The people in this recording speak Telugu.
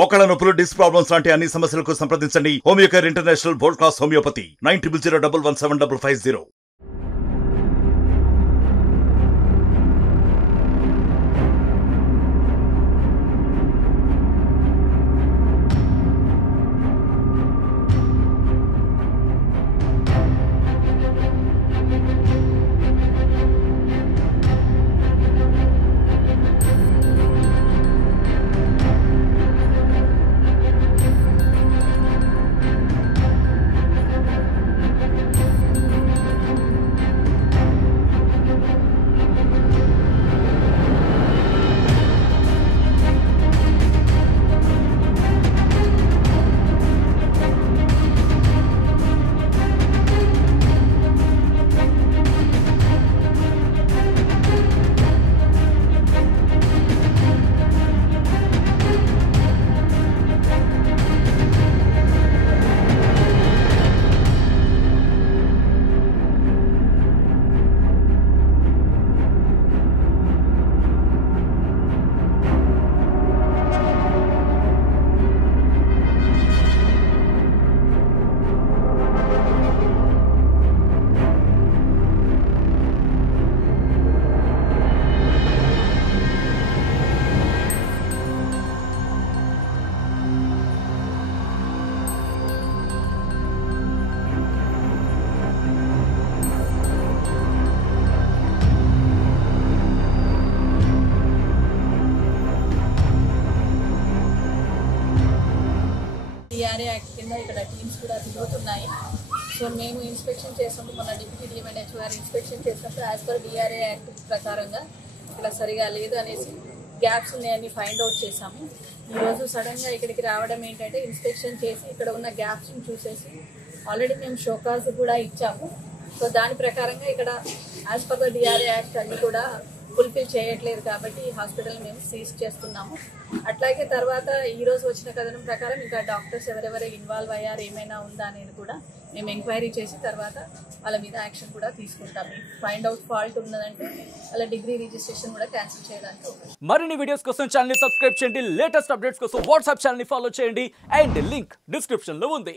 మోకాళ్ళ నొప్పులు, డిస్క్ ప్రాబ్లమ్స్ లాంటి అన్ని సమస్యలకు సంప్రదించండి Homeocare international world class homeopathy 9001175550. DRA act కింద ఇక్కడ టీమ్స్ కూడా తిరుగుతున్నాయి. సో మేము ఇన్స్పెక్షన్ చేసినప్పుడు మన డిప్యూటీ డిఎంఎన్హెచ్ గారు ఇన్స్పెక్షన్ చేసినప్పుడు యాజ్ పర్ డిఆర్ఏ యాక్ట్ ప్రకారంగా ఇక్కడ సరిగా లేదు అనేసి గ్యాప్స్ ఉన్నాయని ఫైండ్ అవుట్ చేశాము. ఈరోజు సడన్గా ఇక్కడికి రావడం ఏంటంటే ఇన్స్పెక్షన్ చేసి ఇక్కడ ఉన్న గ్యాప్స్ని చూసేసి ఆల్రెడీ మేము షోకాజ్ కూడా ఇచ్చాము. సో దాని ప్రకారంగా ఇక్కడ as per the DRA act అన్ని కూడా ఫుల్ఫిల్ చేయట్లేదు కాబట్టి ఈ హాస్పిటల్ మేము సీజ్ చేస్తున్నాము. అట్లాగే తర్వాత ఈరోజు వచ్చిన కథనం ప్రకారం ఇంకా డాక్టర్స్ ఎవరెవరు ఇన్వాల్వ్ అయ్యారు, ఏమైనా ఉందా అనేది కూడా మేము ఎంక్వైరీ చేసి తర్వాత వాళ్ళ మీద యాక్షన్ కూడా తీసుకుంటాము. ఫైండ్ అవుట్ ఫాల్ట్ ఉన్నదంటే వాళ్ళ డిగ్రీ రిజిస్ట్రేషన్ కూడా క్యాన్సిల్ చేయడానికి. మరిన్ని వీడియోస్ కోసం ఛానల్ సబ్స్క్రైబ్ చేయండి, లేటెస్ట్ అప్డేట్స్ కోసం వాట్సాప్ ఛానల్ ఫాలో చేయండి అండ్ లింక్ డిస్క్రిప్షన్ లో ఉంది.